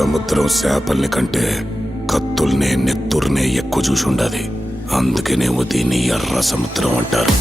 సముద్రం చేపల్ని కంటే కత్తుల్నే నెత్తుర్నే ఎక్కువ చూసుండాది. అందుకేనేమో దీన్ని ఎర్ర సముద్రం అంటారు.